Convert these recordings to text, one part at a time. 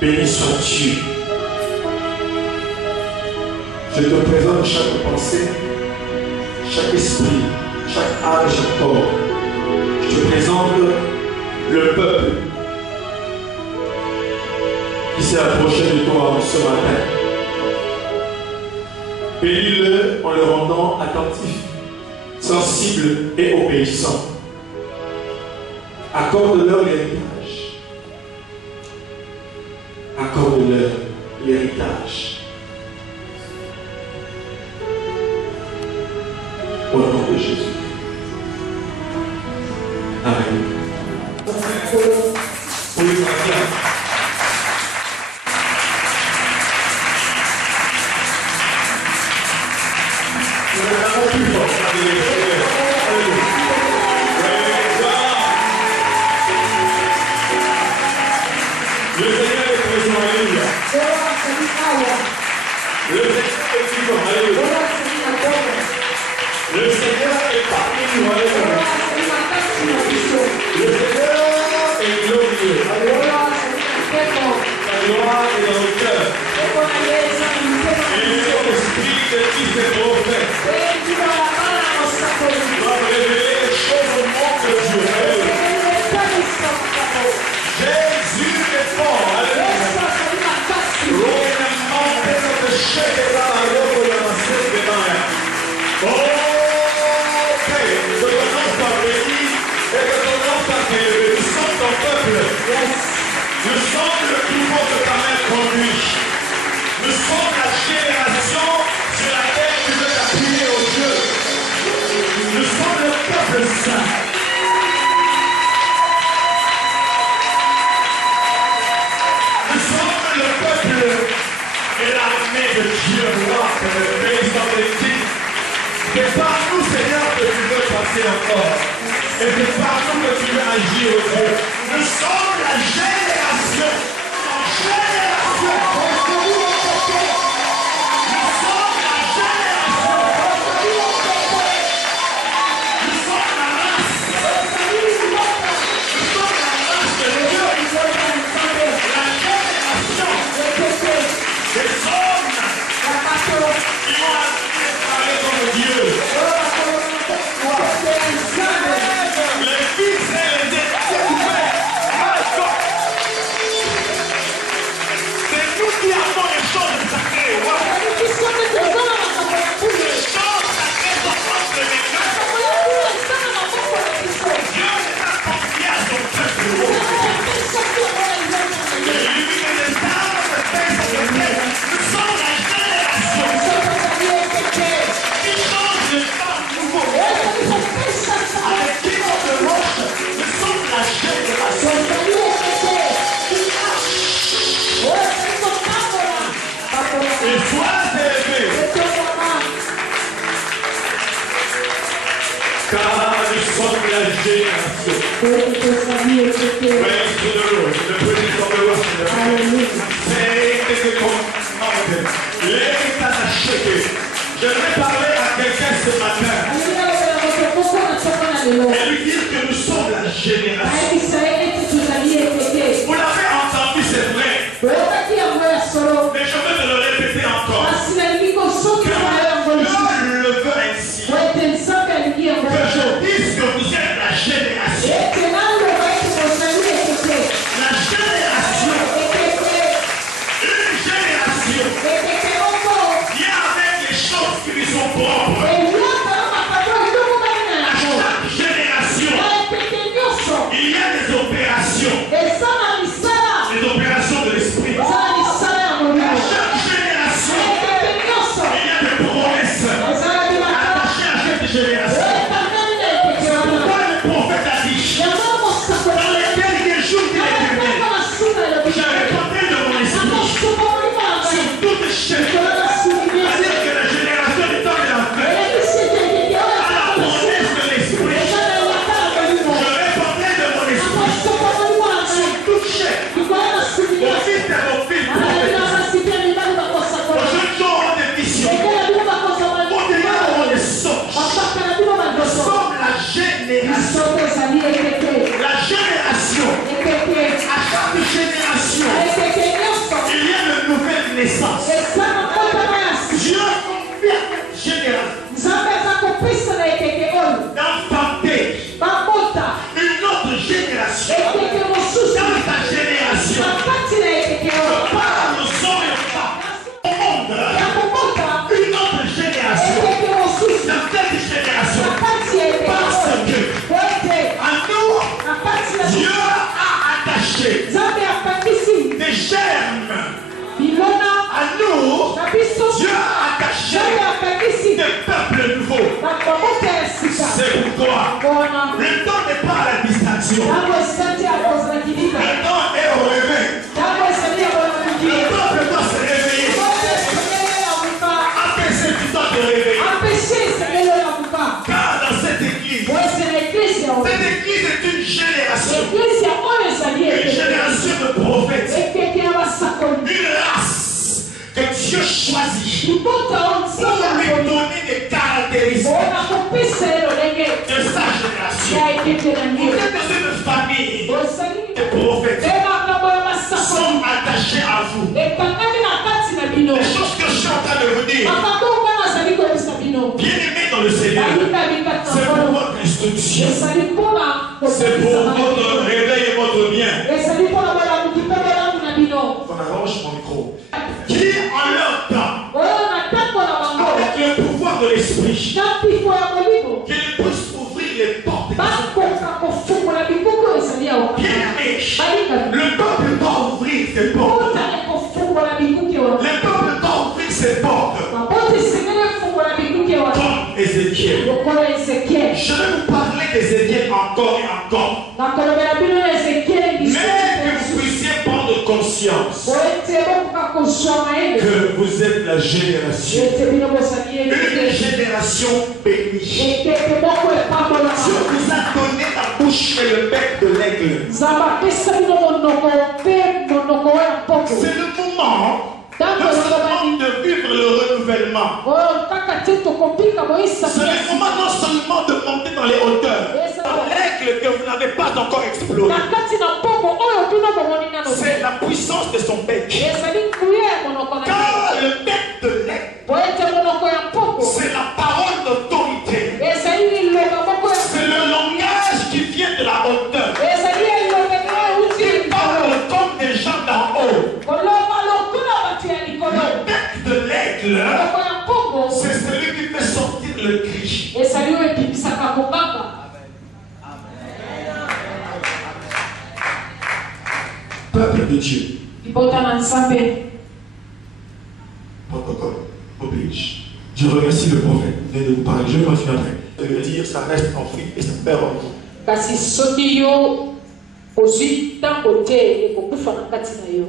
Béni sois-tu. Je te présente chaque pensée, chaque esprit, chaque âme, chaque corps. Je te présente le peuple qui s'est approché de toi ce matin. Bénis-le en le rendant attentif, sensible et obéissant. Accorde-leur l'héritage. Accorde-leur l'héritage. Au nom de Jésus. Amen. Oui, le Seigneur est présent, alléluia. Le Seigneur est vivant, alléluia. Le Seigneur est parmi nous, alléluia. Le Seigneur est glorieux, alléluia. La gloire est dans le cœur. Et le Saint-Esprit est fils et prophète. Va révéler les choses au monde de Dieu, alléluia. Jésus est fort, alléluia. Nous sommes le troupeau que ta mère conduit. Nous sommes la génération sur laquelle tu veux t'appuyer au Dieu. Nous sommes le peuple saint. Nous sommes le peuple et l'armée de Dieu, roi, que le pays symbolique. C'est par nous, Seigneur, que tu veux passer encore. Et c'est par nous que tu veux agir au Dieu. Nous sommes la génération. Nous sommes la génération. Nous sommes la race. Nous sommes la race de Dieu. La génération des hommes qui vont parler comme Dieu. Les fils et les découverts. C'est nous qui avons les choses sacrées. Les choses sacrées sont propres de Dieu. Dieu les a confiées à son peuple. Et lui que les âmes se paient son peuple. Nous sommes la génération qui change de temps nouveau. Avec qui on le roche, nous sommes la génération qui marche. Et sois élevé. Car nous sommes la génération. Praise to the Lord. The praise of the Lord. Say the commandment. L'héritage acheté. Je vais parler à quelqu'un ce matin. Et lui dire que nous sommes la génération. Vous l'avez entendu, c'est vrai. Mais je veux te le répéter encore. Que Dieu le veut ainsi. Que je dise que vous êtes la génération. La génération. Une génération qui a avec les choses qui lui sont propres. À chaque génération, il y a des opérations. Les opérations de l'esprit. naissance. Dieu confirme génération. D'enfanter une autre génération. Dans ta génération. Par le sang et le pas. Une autre génération. Dans cette génération. Parce que à nous, Dieu a attaché des germes. À nous, Dieu a attaché des peuples nouveaux. C'est pourquoi le temps n'est pas à la distraction. Le temps est au réveil. Le peuple doit se réveiller. Empêcher du temps de réveiller. Car dans cette église est une génération. Une génération de prophètes. Une race que Dieu choisit pour lui donner des caractéristiques de sa génération. Vous êtes dans une famille de prophètes sont attachés à vous. Les choses que je suis en train de vous dire, bien aimés dans le Seigneur, c'est pour votre instruction, c'est pour votre réveil et votre bien. On arrange mon micro. Qui en leur temps, avec le pouvoir de l'esprit, qu'ils puissent ouvrir les portes. Le peuple doit ouvrir ses portes. Le peuple doit ouvrir ses portes. Comme Ézéchiel. Je vais vous parler d'Ézéchiel encore et encore. Mais que vous puissiez prendre conscience que vous êtes la génération. Une génération bénie. Dieu vous a donné la bouche et le bec de l'aigle. C'est le moment de vivre le renouvellement. C'est le moment non seulement de monter dans les hauteurs. L'aigle que vous n'avez pas encore exploré. C'est la puissance de son bec. Car le bec de l'aigle, c'est la parole d'autorité. C'est le langage qui vient de la hauteur. Il parle comme des gens d'en haut. Le bec de l'aigle, c'est celui qui fait sortir le cri. Peuple de Dieu. Protocole oblige. Je remercie le prophète de vous parler. Je continue après. De le dire, ça reste enfoui et ça perd en vous.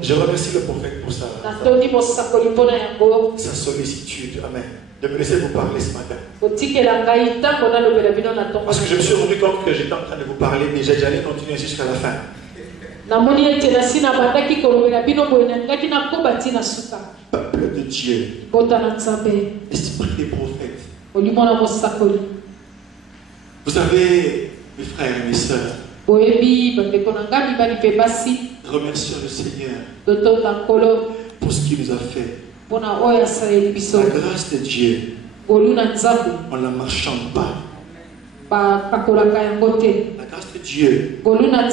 Je remercie le prophète pour sa sollicitude. Amen. De me laisser vous parler ce matin. Parce que je me suis rendu compte que j'étais en train de vous parler, mais j'allais continuer jusqu'à la fin. Peuple de Dieu, esprit des prophètes. Vous savez, mes frères et mes sœurs, remercions le Seigneur pour ce qu'il nous a fait. La grâce de Dieu, on ne la marchande pas. La grâce de Dieu, on ne la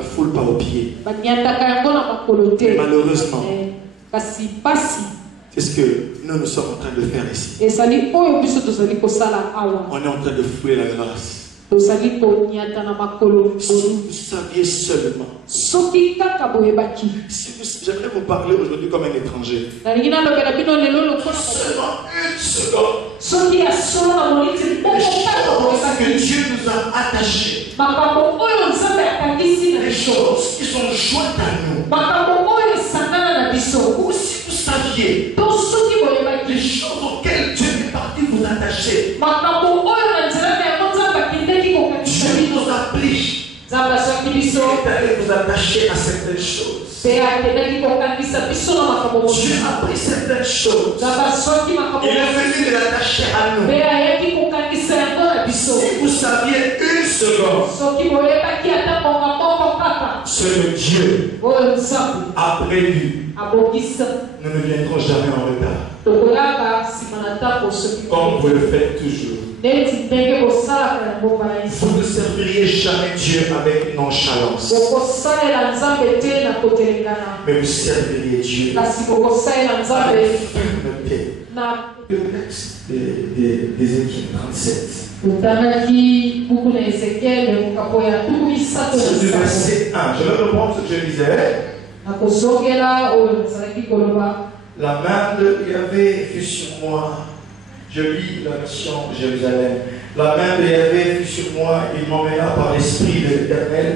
foule pas aux pieds. Malheureusement, c'est ce que nous sommes en train de faire ici. On est en train de fouler la grâce. Si vous saviez seulement. J'aimerais vous parler aujourd'hui comme un étranger. Seulement une seconde. Les choses que Dieu nous a attachées. Les choses qui sont jointes à nous. Ou si vous saviez les choses auxquelles Dieu est parti vous attacher. Dieu nous applique. Il est allé vous attacher à certaines choses. Dieu a pris certaines choses. Il est venu les attacher à nous. Si vous saviez une seconde ce que Dieu a prévu, nous ne viendrons jamais en retard. Comme vous le faites toujours. Vous ne serviriez jamais Dieu avec nonchalance. Mais vous serviriez Dieu avec fermeté. Le texte d'Ézéchiel 37. C'est du verset 1. Je vais reprendre ce que je disais. La main de Yahvé fut sur moi. Je lis la version de Jérusalem. La main de Yahvé fut sur moi. Il m'emmena par l'esprit de l'Éternel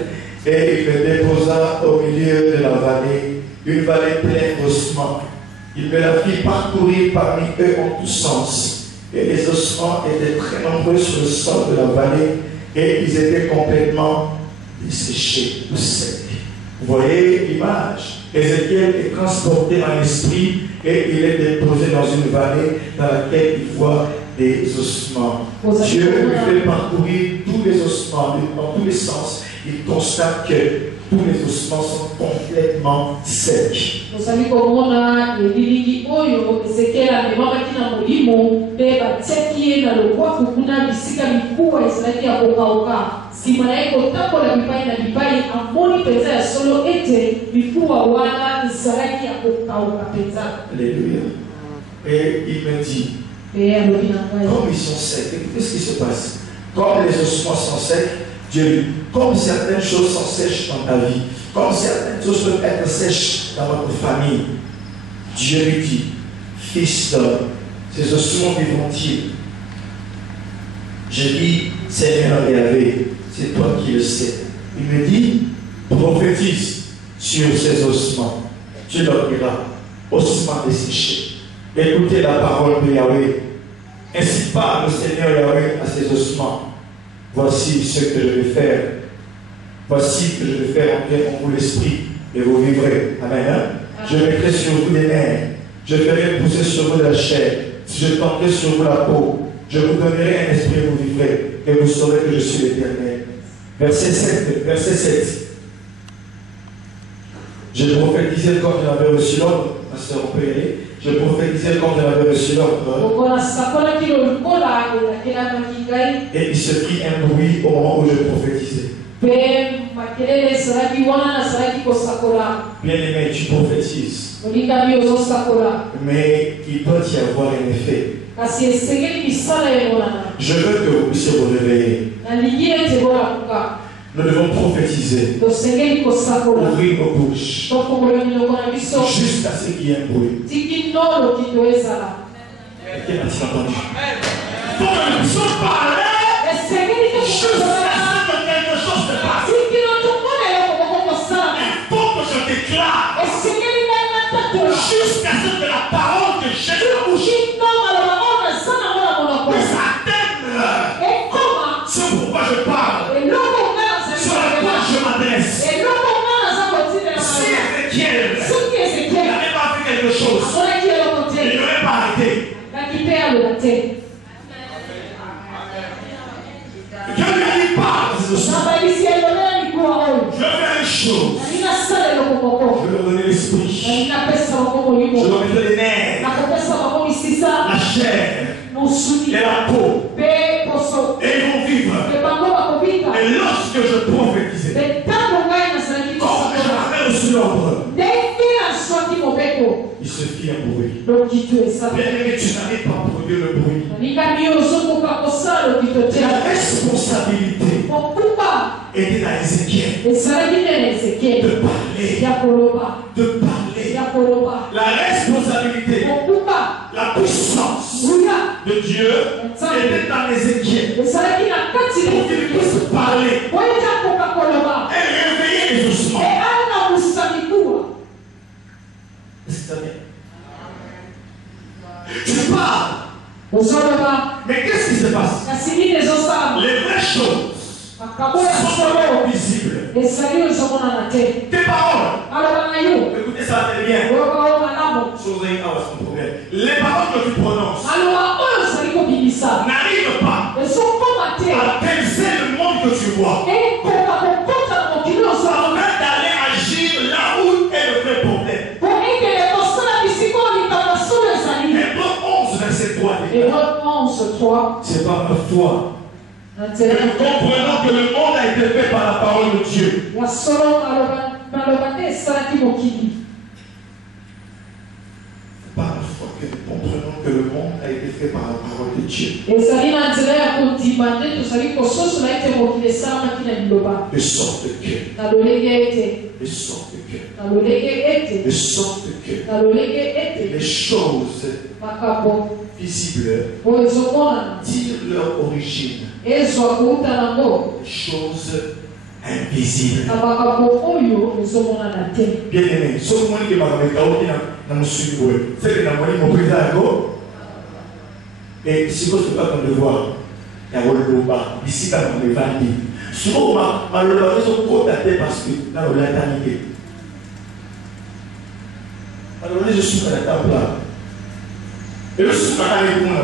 et il me déposa au milieu de la vallée, une vallée pleine d'ossements. Il me la fit parcourir parmi eux en tous sens. Et les ossements étaient très nombreux sur le sol de la vallée et ils étaient complètement desséchés ou secs. Vous voyez l'image. Ézéchiel est transporté en esprit et il est déposé dans une vallée dans laquelle il voit des ossements. Dieu lui fait parcourir tous les ossements dans tous les sens. Il constate que tous les ossements sont complètement secs. Alléluia. Et il me dit, comme ils sont secs, qu'est-ce qui se passe? Comme les ossements sont secs, Dieu dit, comme certaines choses sont sèches dans ta vie, comme certaines choses peuvent être sèches dans votre famille, Dieu lui dit, fils d'homme, ces ossements vivront-ils? Je dis, Seigneur Yahvé, c'est toi qui le sais. Il me dit, prophétise sur ces ossements. Tu leur diras, ossements desséchés. Écoutez la parole de Yahvé. Ainsi parle le Seigneur Yahvé à ces ossements. Voici ce que je vais faire. Voici que je vais faire entrer en vous l'esprit et vous vivrez. Amen. Je mettrai sur vous des nerfs. Je ferai pousser sur vous de la chair. Si je tendrai sur vous la peau, je vous donnerai un esprit et vous vivrez. Et vous saurez que je suis l'Éternel. Verset 7. Verset 7. Je prophétisais comme je l'avais reçu l'ordre. Ma soeur, on peut y aller. Je prophétisais comme je l'avais reçu l'ordre. Et il se fit un bruit au moment où je prophétisais. Bien aimé, tu prophétises. Mais il doit y avoir un effet. Je veux que vous puissiez vous réveiller. Nous devons prophétiser. Ouvrir nos bouches. Jusqu'à ce qu'il y ait un bruit. Qui n'a-t-il entendu? Faut que nous puissions parler jusqu'à ce que quelque chose se passe. Il faut que je déclare jusqu'à ce que la parole que j'ai dans la bouche que ça atteigne. C'est pourquoi je parle. Sur laquelle je m'adresse. Si Ézéchiel n'avait pas fait quelque chose, il n'aurait pas arrêté. Je lui dis pas. Je vais faire une chose. Je vais leur donner l'esprit. Je vais leur donner les nerfs, la chair et la peau. Et ils vont vivre. Et lorsque je prophétisais, comme j'avais reçu l'ordre, il se fit un bruit. Bien aimé, tu n'avais pas produit le bruit. La responsabilité était à Ézéchiel de parler. La responsabilité, la puissance de Dieu était dans Ézéchiel pour qu'il puisse parler et réveiller les ossements. Tu parles. Mais qu'est-ce qui se passe? Les vraies choses sont visibles. Tes paroles. Écoutez ça très bien. Les paroles que tu prononces n'arrivent pas à apaiser le monde que tu vois. foi. C'est par la foi. Et nous comprenons que le monde a été fait par la parole de Dieu. Par la foi que nous comprenons que le monde a été fait par la parole de Dieu. De sorte que les choses visibles tirent leur origine. Les choses invisibles. Bien aimé, ce que je et si vous ne pas comme devoir, il y a le bas, ici, dans le vendis. Souvent, malheureusement, ils sont contactés parce que dans l'éternité. Malheureusement, je suis à la table là. Et le souk à la réponse là.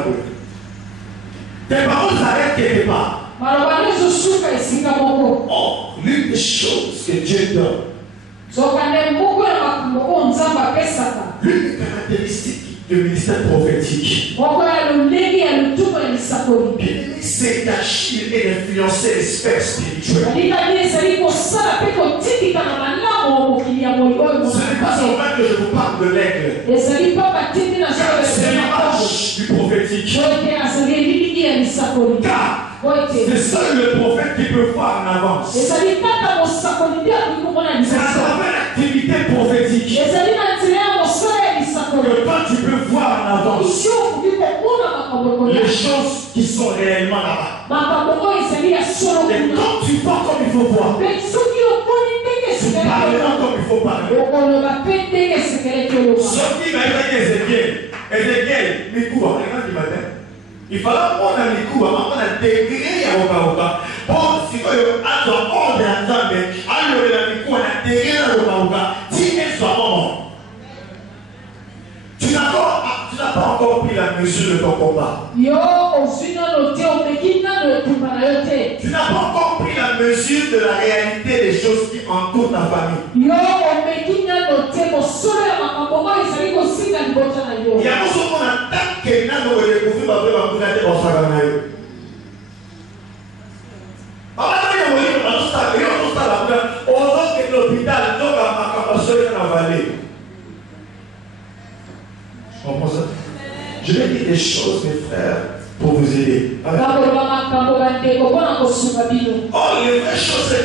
Tes parents s'arrêtent quelque part. Oh, l'une des choses que Dieu donne, l'une des caractéristiques du ministère prophétique, c'est d'agir et d'influencer les sphères spirituelles. Ce n'est pas seulement que je vous parle de l'aigle. C'est l'image du prophétique. Car c'est seul le prophète qui peut voir en avance. C'est à travers l'activité prophétique que toi tu peux voir en avance les choses qui sont réellement là-bas. Et quand tu vois comme il faut voir, tu parleras comme il faut parler. Ce qui m'a dit Ézéchiel, Mikoua, du matin. Il fallait prendre un micro avant de décrire Yaroka. Bon, si tu as un ordre d'ensemble, alors le micro a décrire Yaroka. Si elle soit moment, tu n'as pas encore pris la mesure de ton combat. Tu n'as pas encore pris la mesure de la réalité des choses qui entourent ta famille. Il y a beaucoup de gens qui n'ont pas découvert je vais dire des choses, mes frères, pour vous aider. Oh, les vraies choses, c'est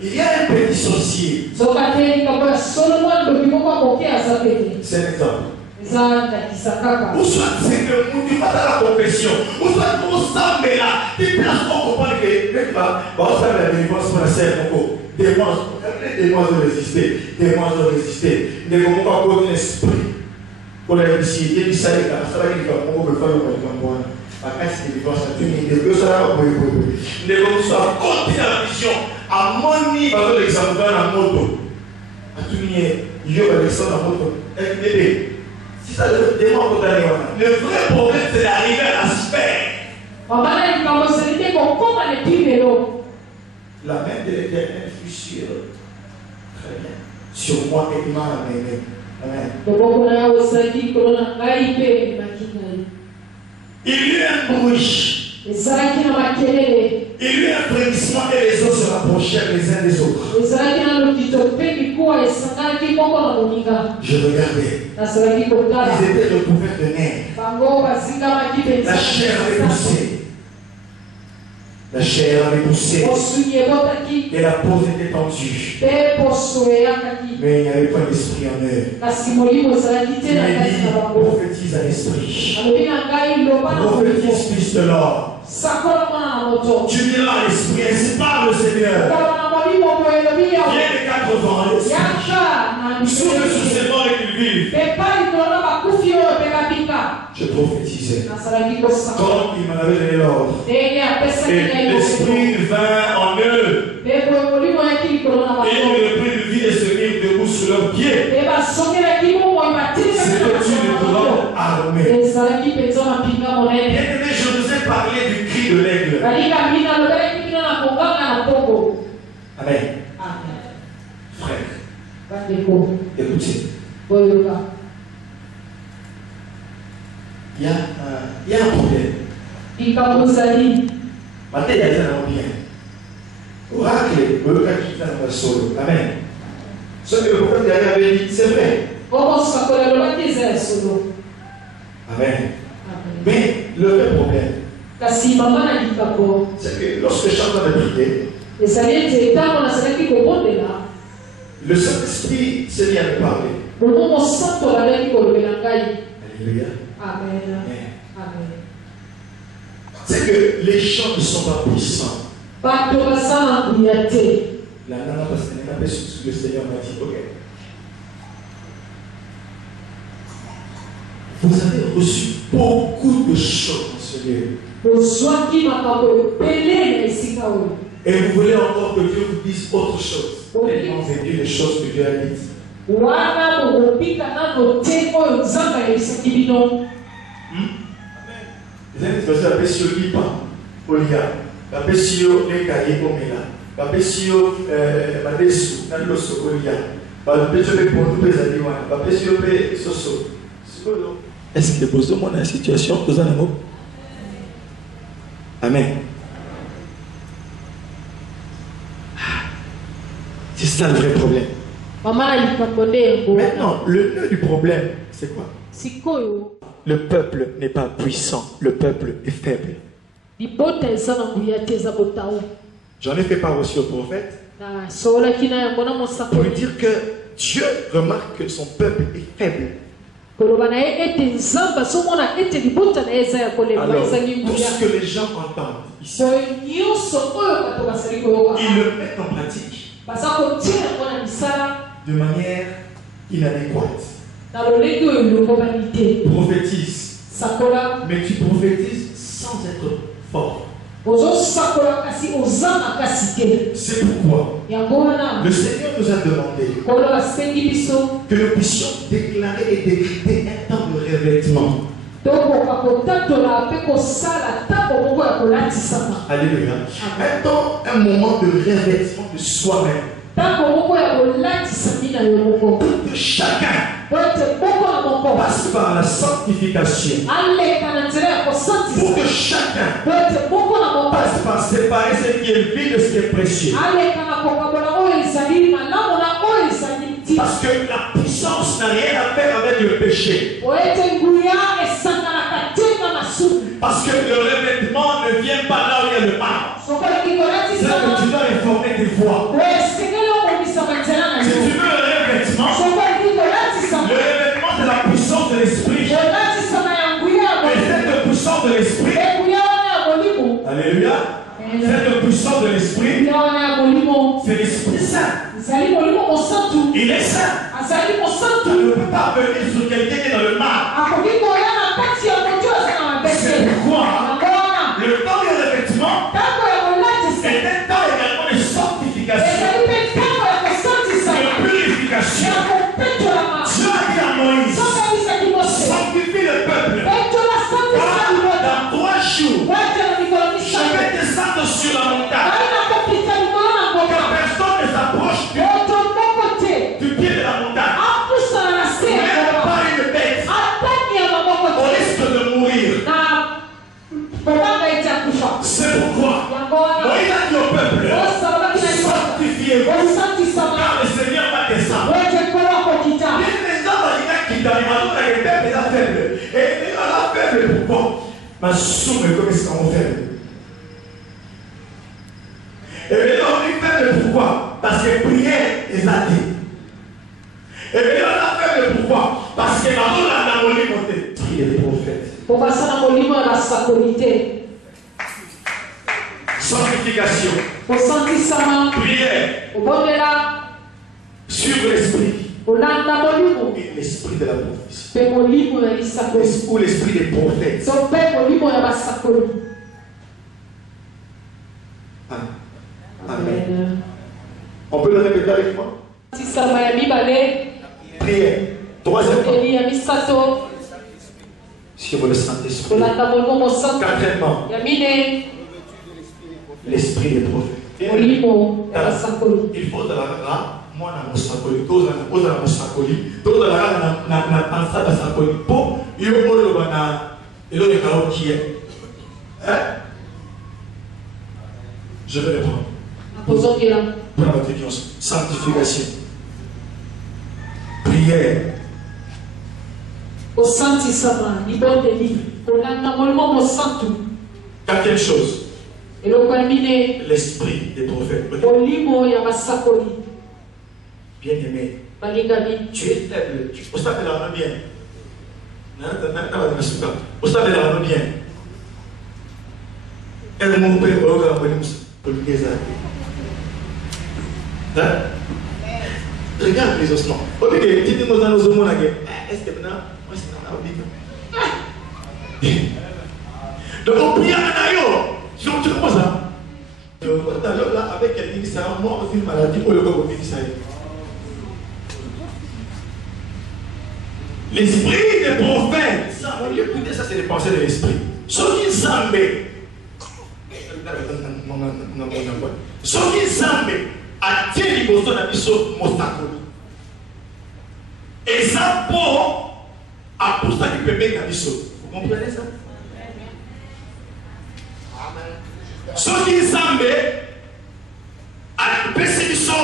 qu'il y a un petit sorcier. C'est un exemple. Ou soit c'est que tu vas dans la confession, ou soit tu ressembles là, tu places pour comprendre que tu vas la délivrance pour la serre, des mois de résister, des mois de résister, des moments pour l'esprit. Pour la décider, il s'agit de ça, ça va être comme on peut faire le point. La casse de délivrance, tu me dis que ça va, oui. Les gens sont continue la vision, à mon niveau, par exemple, dans la moto. À tout milieu, il y a Alexandre dans la moto. Et bébé. Si ça le démon pour d'aller, le vrai problème c'est d'arriver à la sphère. La main de l'Éternel fut sur, très bien, sur moi et il m'a amené. Amen. Il y eut un bruit. Il y eut un frémissement et les autres se rapprochèrent les uns des autres. Je regardais. Ils étaient recouverts de nerfs. La chair avait poussé. La chair avait poussé. Et la peau était tendue. Mais il n'y avait pas d'esprit en eux. Il m'a dit, prophétise à l'esprit. Prophétise, fils de l'homme. Tu diras à l'esprit, ainsi parle le Seigneur. Viens des 4 vents, l'esprit. Souffle sur ces morts et qu'ils vivent. Je prophétisais. Comme il m'en avait donné l'ordre. Et l'esprit vint en eux. Et le prit de vie et se mit debout sur leurs pieds. C'était une grande armée. Bien-aimé, je vous ai parlé du cri de l'aigle. Amen. Frère, écoutez. Il y a un problème. Amen. Ce que le prophète Daniel avait dit, c'est vrai. Amen. Mais le vrai problème, c'est que lorsque je suis en train de prier, le Saint-Esprit s'est mis à me parler. Alléluia. Amen. C'est que les chants ne sont pas puissants. La nana, parce que le Seigneur m'a dit, ok. Vous avez reçu beaucoup de choses dans ce lieu. Et vous voulez encore que Dieu vous dise autre chose. Tellement vécu les choses que Dieu a dites. Vous avez dit, la pêche au Liban, au Lia, la pêche au Lekaye, au Mela, la pêche au Madesu, dans l'osso, au Lia, la pêche au Ponto, la pêche au Soso. Est-ce que vous avez une situation que vous avez? Amen. C'est ça le vrai problème. Maintenant, le nœud du problème, c'est quoi? Le peuple n'est pas puissant, le peuple est faible. J'en ai fait part aussi au prophète pour lui dire que Dieu remarque que son peuple est faible. Alors, tout ce que les gens entendent ici, ils le mettent en pratique de manière inadéquate. Prophétise, mais tu prophétises sans être fort. C'est pourquoi le Seigneur nous a demandé que nous puissions déclarer et décréter un temps de revêtement. Alléluia. Un moment de revêtement de soi-même. Pour que chacun passe par la sanctification. Pour que chacun passe par séparer ce qui est vide de ce qui est précieux. Parce que la puissance n'a rien à faire avec le péché. Parce que le revêtement ne vient pas là où il y a le mal. C'est que tu dois informer tes voix. Si tu veux le revêtement, c'est la puissance de l'esprit. Et cette puissance de l'esprit, alléluia, cette puissance de l'esprit, c'est l'Esprit Saint. Il est saint. Tu ne peux pas venir sur quelqu'un qui est dans le mal. C'est pourquoi le temps de revêtement est un temps également de sanctification, de purification. Dieu a dit à Moïse, sanctifie le peuple. Dans 3 jours, je vais descendre sur la montagne. Que personne ne s'approche du pied de la montagne. Même pas une bête. On risque de mourir. C'est pourquoi Moïse a dit au peuple, sanctifiez-vous, car le Seigneur va descendre. Les hommes qui dans les mains avec les peuple faible. Et les gens faible pourquoi? Ma soume comme ils sont faibles. Et les gens faible pourquoi? Parce que prière est athée. Et les gens faible pourquoi? Parce que la roue a monté. Il est prophète. Sanctification. Prière. Suivre l'esprit. Et l'esprit de la prophétie. Ou l'esprit des prophètes. Amen. On peut le répéter avec moi? Prière. Troisièmement. Sur le Saint-Esprit. Quatrièmement. L'esprit des prophètes. Il faut de la moi na mosakoli toza na mosakoli toza na ansaba sakoli po yo olo bana elo le kaokie Hein? Je vais répondre. Pour votre réponse. Sanctification. Prière. Quatrième chose. L'esprit des prophètes. Bien aimé. Tu es faible. Vous savez la bien. Vous savez la bien. Elle m'a fait pour regarde les ossements. Est-ce que maintenant, donc on prie à Anayo. Tu comprends ça? Là, avec quelqu'un qui s'est mort d'une maladie pour le corps qui l'esprit des prophètes. Ça, on lui écouter ça, c'est les pensées de l'esprit. Ce qui semble. Ce qui semble. A Dieu qui bosse dans la mission Mostakoli. Et ça pour à pour ça qui peut mettre la mission. Vous comprenez ça? Ce qui semble à persécution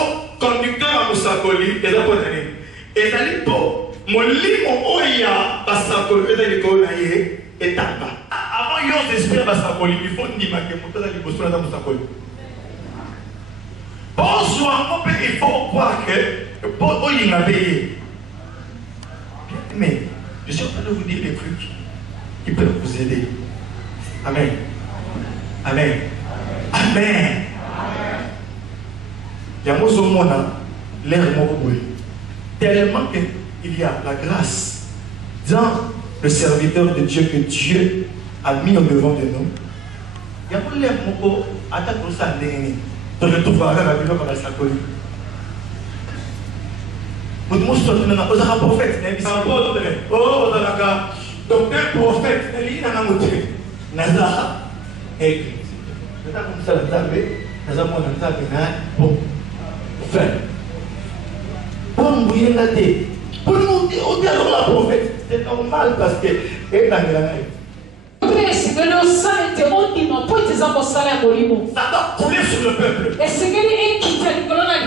conducteur à Mostakoli et la bonne année. Et ça dit pour mon limo oya Basakoli et la Nicolas et Tamba. Avant yon d'esprit Basakoli, il faut dire que mon temps de bosse dans Mostakoli. Bonsoir, il faut croire que pour il m'a payé. Mais je suis en train de vous dire des trucs qui peuvent vous aider. Amen. Amen. Amen. Il y a un moment là, l'air mouille. Tellement qu'il y a la grâce dans le serviteur de Dieu que Dieu a mis au devant de nous. Il y a un l'air mouille à ta pour ça. Donc je trouve la Bible comme elle s'appelle. Vous avez un prophète, oh, donc un prophète, il y a un prophète. Nazara, et je comme ça, vous avez, Nazara, bon, fin. Pour nous bouiller la tête, pour nous dire, la prophète, c'est normal parce que, et dans la ça doit couler sur le peuple.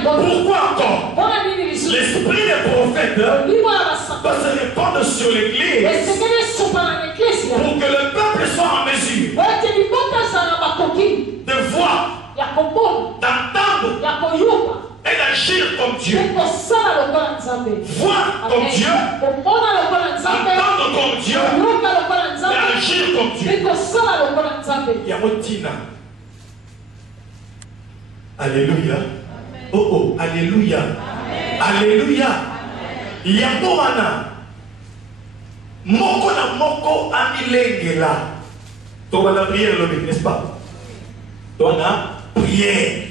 Pourquoi encore? L'esprit des prophètes doit se répandre sur l'église pour que le peuple soit en mesure de voir, d'entendre et d'agir comme Dieu. Voir comme Dieu, entendre comme Dieu et agir comme Dieu. Il y a Motina. Alléluia. Oh oh, alléluia. Alléluia. Il y a Moana. Moko na moko amilengela. Tu vas la prière, n'est-ce pas? Tu vas prière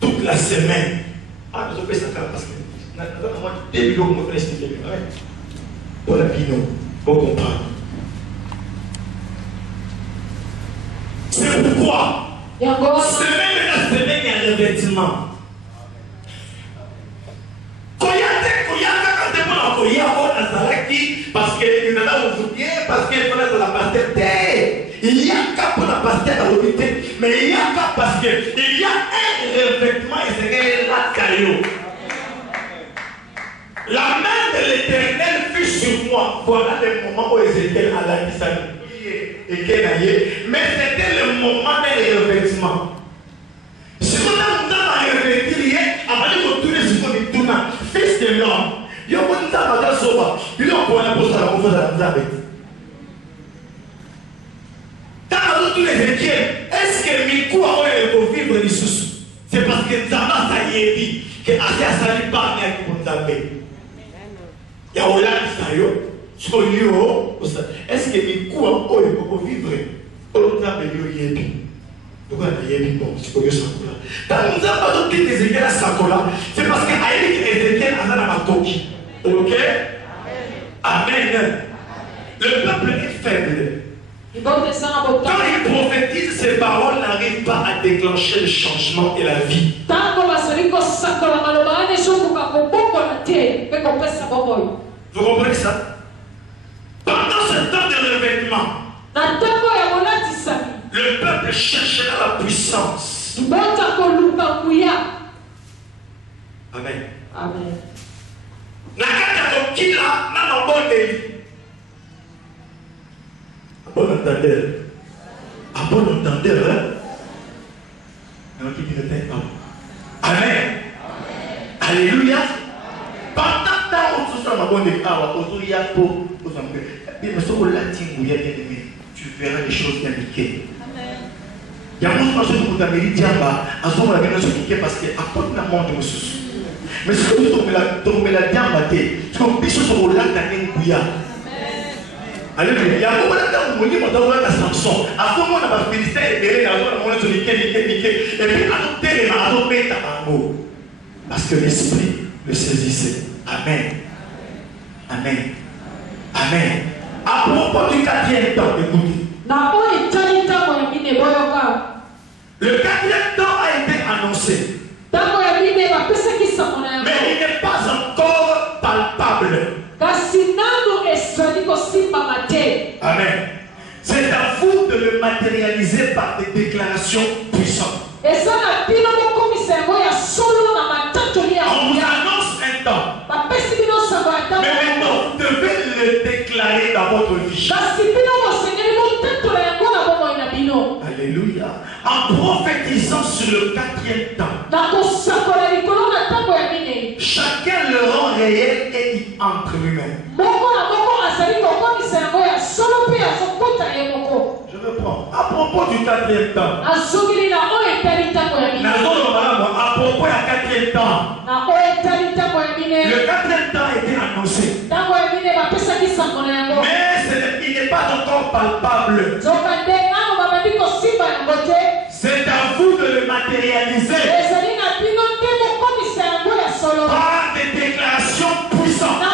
toute la semaine. Ah, je fais ça parce que début de mon frère, pour la pino, pour comprendre. C'est pourquoi semaine la semaine, il y a un revêtement. Parce qu'il en a aujourd'hui, parce qu'il faut être la pasteur. Il y a qu'à pour la pasteur à l'unité, mais il y a qu'à parce qu'il y a un revêtement et c'est la caillou. La main de l'Éternel fut sur moi. Voilà le moment où Ézéchiel a la et mais c'était le moment des revêtements. Si vous avez un revêtir, avant de retourner sur mon étournement, fils de l'homme, il y a un peu de temps à sauver. Il y a un peu de temps à sauver la Zambie. Quand on retourne Ézéchiel, est-ce que Mikou a eu vivre les sous? C'est parce que Zama ça y est dit que assez à salir par avec pour Zambie. Il y a un peu de temps. Est-ce que les coups ont vivre au temps de l'Oyebi? Pourquoi il y a des bons? C'est pour que ça soit là. Quand nous avons dit que Ézéchiel a Sakola, c'est parce que Ézéchiel a la Matoki. Ok? Amen. Le peuple est faible. Quand il prophétise, ses paroles n'arrivent pas à déclencher le changement et la vie. Vous comprenez ça? Pendant ce temps de revêtement, peuple cherchera la puissance. Amen. Amen. La carte qui là, n'a pas bon entendeur. À bon entendeur, hein? Amen. Alléluia. Pendant que tu as bon tu verras les choses indiquées. Il y a beaucoup de choses que tu as dit, parce que à côté de la mort de Moussous. Mais si tu trouves la diamante, tu comprends que sur le lac d'Anengouya. Alléluia. Il y a beaucoup de temps où on dit que on a Samson. À ce moment, on a Philistins et on a et puis à notre parce que l'esprit le saisissait. Amen. Amen. Amen. À propos du 4e temps, écoutez. Le 4e temps a été annoncé. Mais il n'est pas encore palpable. Amen. C'est à vous de le matérialiser par des déclarations puissantes. On vous annonce un temps. Mais maintenant, vous devez le déclarer dans votre vie. Alléluia. En prophétisant sur le 4e temps, chacun le rend réel et il entre lui-même. Je reprends. À propos du 4e temps, à propos du 4e temps, le 4e temps a été annoncé. Mais il n'est pas encore palpable. C'est à vous de le matérialiser par des déclarations puissantes.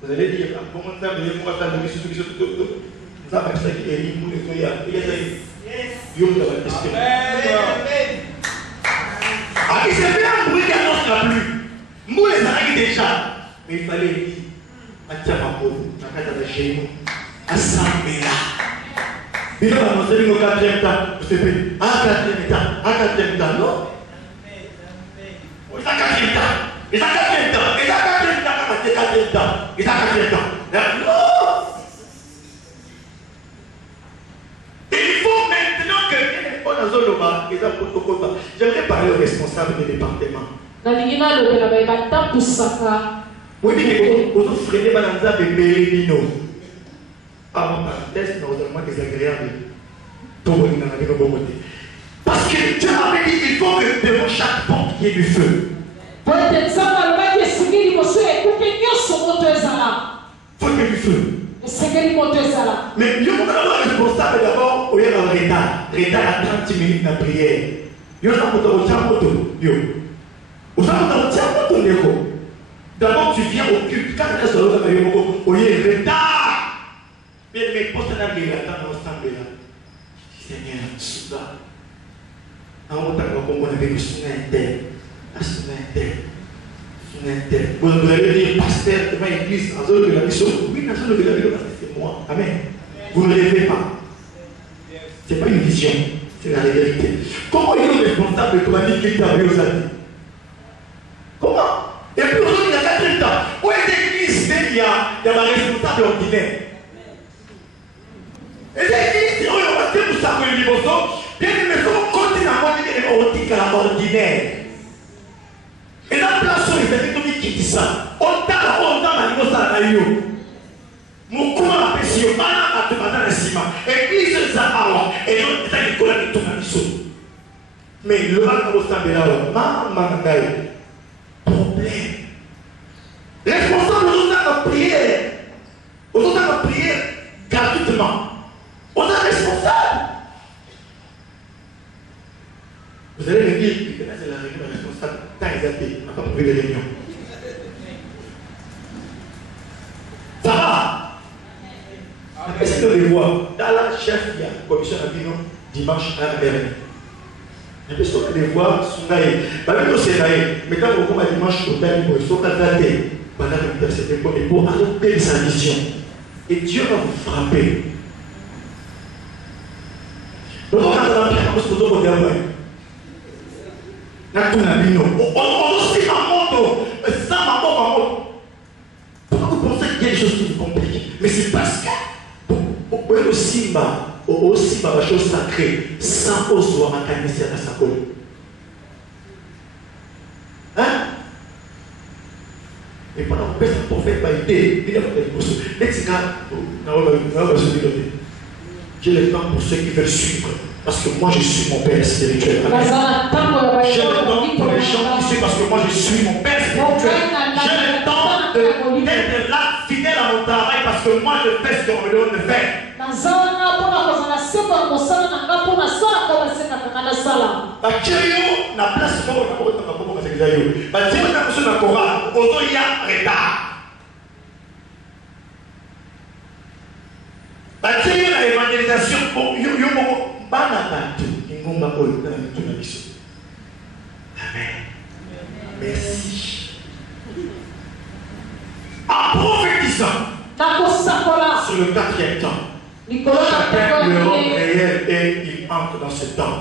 Vous allez dire, comment ça veut dire, pourquoi ça veut dire, ça va être qui est libre, il y a ah, il s'est fait un bruit qui annonce la pluie. Moi, les arrêts déjà. Mais il fallait dire, à Tiamako, à Katana chez nous, à Sambela. Il va annoncer le 4e temps. Vous savez, à 4e temps, à 4e temps, non? Oui, à 4e temps. Et à 4e temps, et à 4e temps, et à 4e temps, et à 4e temps. Non! Il faut maintenant que j'aimerais parler au responsable des départements. Oui, mais vous freinez Balanza de Bélémino. Avant parenthèse, non seulement désagréable. Parce que Dieu avait dit qu'il faut que devant chaque porte il y ait du feu. Faut qu'il y ait du feu. Mais Dieu nous a responsable d'abord au lieu d'un retard à 30 minutes de prière. D'abord tu viens au culte, quand tu es sur le au lieu de retard. Mais poste un ami attend ensemble là. Seigneur, souda. En autant qu'on avait le soutien interne. Vous allez dire, pasteur, devant l'église, en zone de la mission. Oui, dans zone de la mission, c'est moi. Amen. Vous ne rêvez pas. Ce n'est pas une vision, c'est la réalité. Comment il est responsable de toi dire qu'il t'a vu aux amis? Comment? Et puis aujourd'hui, il y a 4 ans. Où est l'église? Il y a la responsable ordinaire. Et l'église, on va dire pour ça que le niveau bien aimé, on continue à voir les ordinaire. Et la place où ils avaient dit qui dit ça, on t'a la niveau ça là yo. Mon comment la pression, mana à te matin le ciment. Église ça alors, et on t'a dit qu'on a tout la mission. Mais le mal comme ça de là, maman gagne. Problème. Responsable nous a prière. On a prié gratuitement. On est responsable. Vous allez me dire, c'est la réunion responsable. Tant exalté, on n'a pas pris de réunion. Ça va? Est-ce que vous voyez, dans la chef, il y a une commission à Bino, dimanche à la dernière. Je peux sauter les voix, sounaï. Même au Sénaï, mais quand vous voyez dimanche, au dernier, il faut qu'à dater pendant l'université pour adopter sa vision. Et Dieu va vous frapper. On va pourquoi vous pensez qu'il y a des choses qui vous compliquent? Mais c'est parce que au Simba, la chose sacrée, sans oser m'accaniser à sa colle. Hein? Et pendant que le prophète va aider, il a fait des choses. J'ai le temps pour ceux qui veulent suivre. Parce que moi je suis mon père spirituel. J'ai le temps pour les gens qui suivent parce que moi je suis mon père spirituel. J'ai le temps d'être là fidèle à mon travail parce que moi je fais ce qu'on me demande de faire. L'évangélisation, amen. Merci. En prophétisant sur le 4e temps, chacun le rend réel et il entre dans ce temps.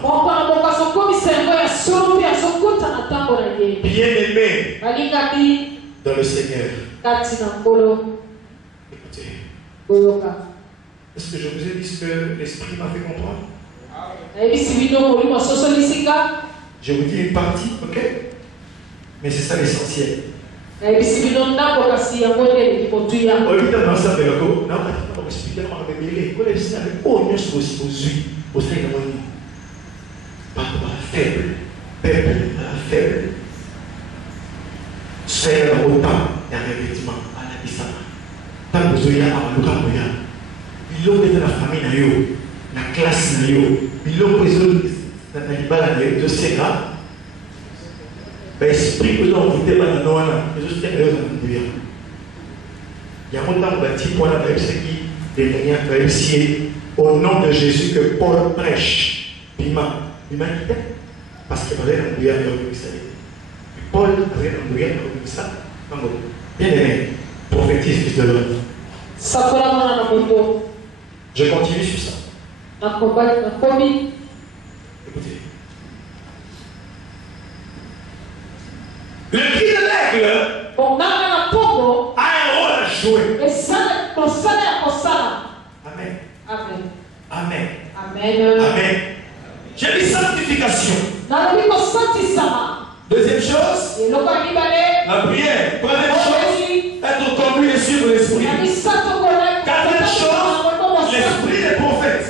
Bien-aimé dans le Seigneur. Écoutez. Est-ce que je vous ai dit ce que l'Esprit m'a fait comprendre? Je vous dis une partie, ok? Mais c'est ça l'essentiel. Faible. C'est autant d'un revêtement à la Bissama. Tant que vous avez biloko eza na famille na yo na classe na yo biloko na libala na yo ezosenga baesprit oyo ovute banano wana ezosenga yo na nduya yango ntango bati mpona bayebisaki demoniaque bayebisi au nom de Jésus que Paul prêche bimaki te parce que bazali na nduya ya kobimisa ye Paul azali na nduya ya kobimisa ntango bien aimé prophétise fils de l'homme. Je continue sur ça. Écoutez. Le cri de l'aigle a un rôle à jouer. Amen. J'ai dit sanctification. Deuxième chose, la prière. Troisième chose, être conduit et suivre l'esprit. Quatrième chose, l'esprit des prophètes.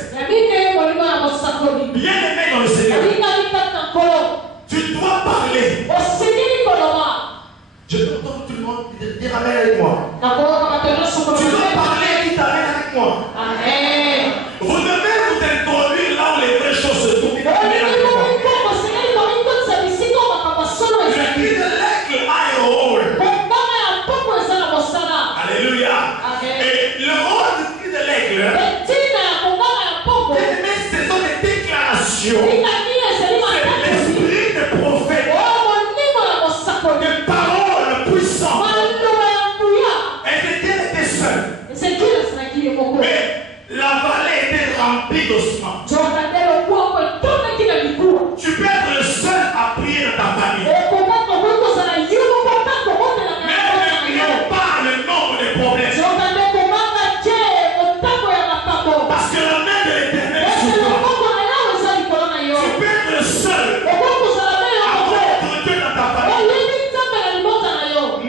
Bien aimé dans le Seigneur. Tu dois parler. Je peux entendre tout le monde dire amen avec moi. Tu dois parler et dire amen avec moi. Amen. Vous devez vous introduire là où les vraies choses se trouvent. Le cri de l'aigle a un rôle. Alléluia. Et le rôle du cri de l'aigle, ce sont des déclarations. C'est l'esprit des prophètes. Des paroles puissantes. Ézéchiel était seul. Mais la vallée était remplie d'ossements. Tu peux être le seul à prier dans ta famille. Mais ne prions pas le nombre de problèmes. Parce que la main de l'Éternel est sur toi. Tu peux être le seul à connaître Dieu dans ta famille.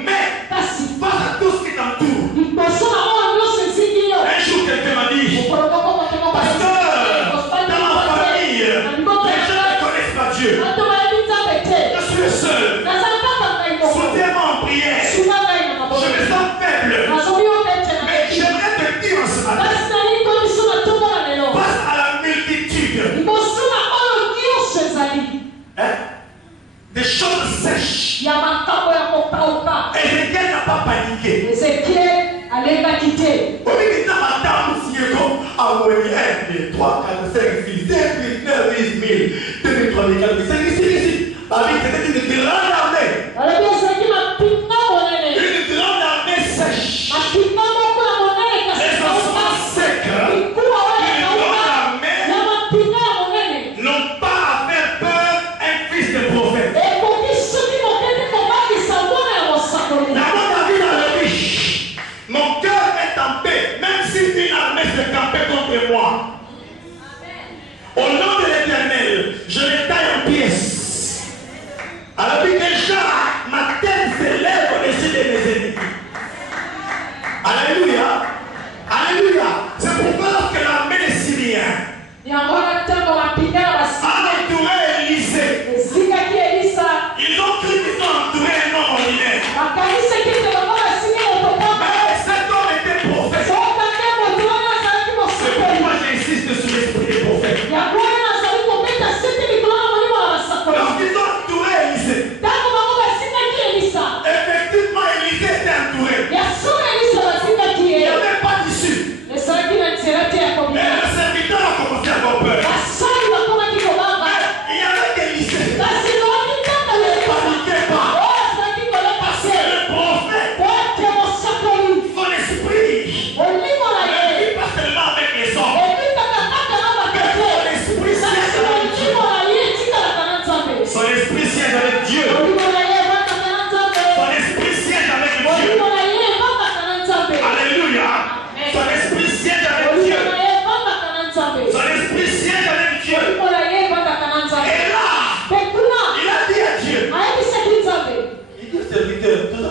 Mais face à tout ce qui t'entoure, un jour quelqu'un m'a dit, pasteur, dans ma famille, les gens ne connaissent pas Dieu. Je suis le seul. Soutiens-moi en prière. Je me sens faible. Mais j'aimerais te dire en ce matin, face à la multitude, des choses sèches. Ézéchiel n'a pas paniqué. Au milieu de matin, nous signons à 1, 2, 3, 4, 5, 6, 7, 8, 9, 10 000, 2, 3, 4, 5, 6, 7. C'était une grande armée. Une grande armée sèche. Les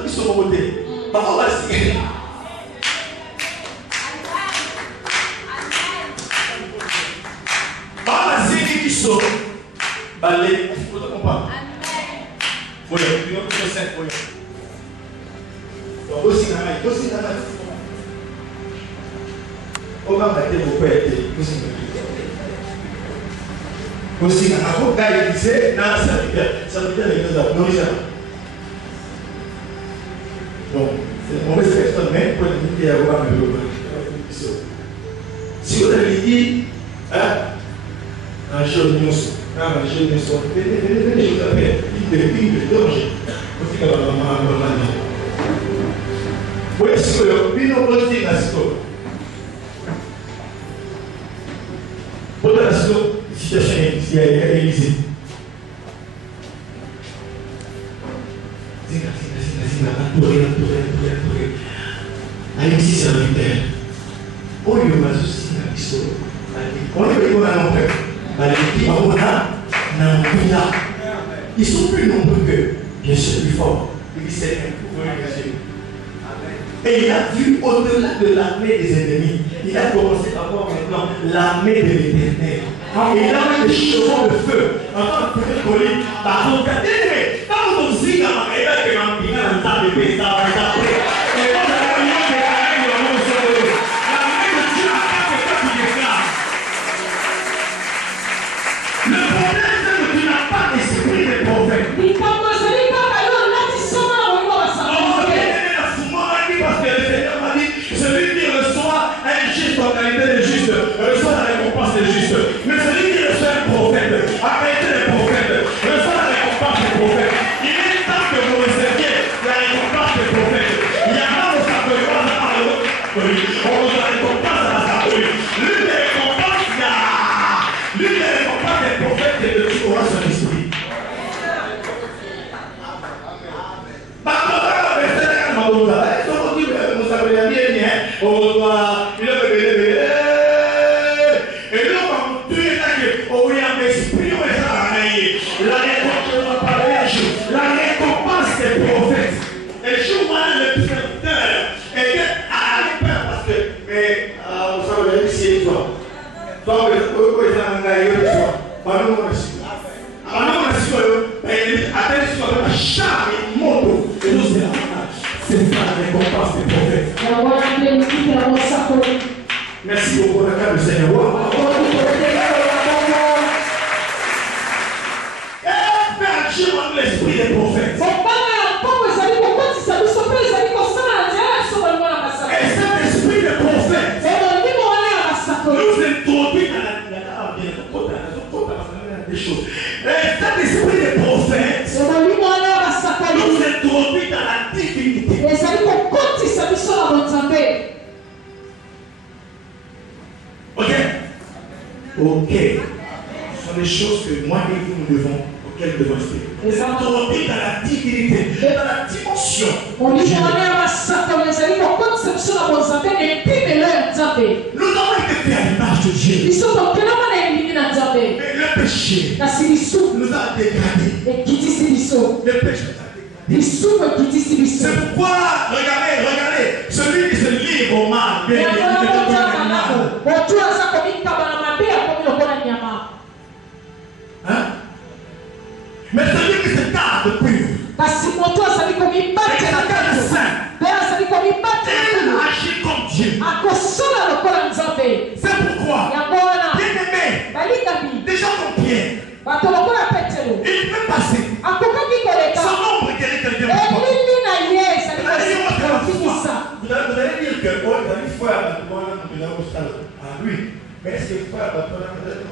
qui sont côté. Papa va signer. Papa va signer qui sont. Balai. Vous comprenez? Voyez, nous sommes 5 voyons. Donc aussi dans la aussi dans la. On va mettre vos pères aussi dans la côte d'ailleurs disait dans la sanitaire les deux applaudissements. Donc c'est une mauvaise personne même pour le dire à voir le si vous avez dit un jeune nous venez je vous appelle il de danger aussi dans la maman oui si vous avez aussi dans ce pour la situation ici à l'Élysée. Entouré. Alexis serviteur. Oh, il y a aussi un pistolet. On est venu à l'enfer. Ils sont plus nombreux que, bien sûr, plus forts. Et il a vu au-delà de l'armée des ennemis. Il a commencé à voir maintenant l'armée de l'Éternel. Et il a vu des chevaux de feu. En tant que collègue, par contre, quand vous aussi dans ma réelle que l'on dit dans le temps de paix, ça va être après. Et quand la réunion de la règle, l'armée de Dieu a pas fait ça qui déclare. Le problème, c'est que tu n'as pas l'esprit des prophètes. En qualité de juste, reçoit la récompense des justes. Mais celui qui reçoit un prophète, a qualité de prophète, reçoit la récompense des prophètes. Il est temps que vous receviez la récompense des prophètes. Il y a pas de sacolis, on vous la récompense à la sacolis. L'une des récompenses des prophètes, c'est de tu auras son esprit. La récompense des prophètes. Et je vois le serviteur et à la peur parce que, mais vous savez, c'est toi. Toi, vous êtes en gagne, c'est ça la récompense des prophètes. Merci beaucoup, le Seigneur. L'esprit des prophètes. Et cet esprit des prophètes nous introduit des choses. Et cet esprit des prophètes nous introduit dans la divinité. Ok. Ce sont des choses que moi et vous nous devons. Quel devant esprit. Introduit dans la divinité, dans la dimension. Nous avons été faits à l'image de Dieu. Mais le péché nous a dégradés. Le péché nous a dégradés. C'est pourquoi, regardez, celui qui se livre au mal, hein? Mais celui qui se garde pur, il agit comme Dieu. C'est pourquoi, bien-aimé, des gens comme Pierre, il peut passer sans nombre quelqu'un. Vous allez dire que vous allez faire à lui, mais est-ce que vous faites peut-être